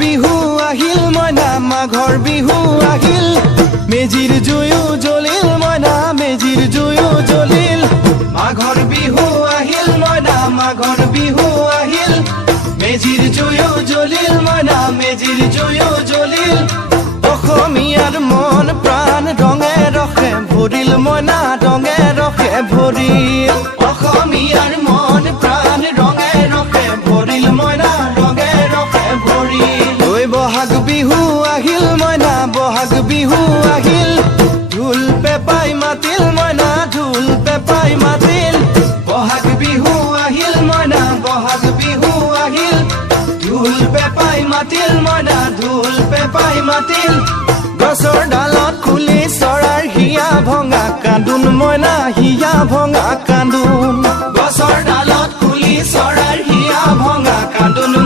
বিহু আহিল মইনা মাঘৰ বিহু আহিল মেজিৰ জুয়ো জ্বলিল মইনা মেজিৰ জুয়ো জ্বলিল মাঘৰ বিহু আহিল মইনা মাঘৰ বিহু আহিল মেজিৰ জুয়ো জ্বলিল মইনা মেজিৰ জুয়ো জ্বলিল অসমীয়াৰ মন প্ৰাণ ৰঙে ৰখে ভৰিল মইনা ৰঙে ৰখে ভৰিল অসমীয়াৰ মন প্ৰাণ ৰঙে ৰখে ভৰিল মইনা ৰঙে ৰখে ভৰিল ঐ বহাগ বিহু আহিল মইনা বহাগ বিহু আহিল ঢোল পেপাই মাতিল মইনা ঢোল পেপাই মাতিল বহাগ বিহু আহিল মইনা বহাগ বিহু আহিল ঢোল পেপাই মাতিল মইনা ঢোল পেপাই মাতিল গছৰ ডালত খুলি চৰাৰ হিয়া ভঙা কান্দোন মইনা হিয়া ভঙা কান্দোন গছৰ ডালত খুলি চৰাৰ হিয়া ভঙা কান্দোন।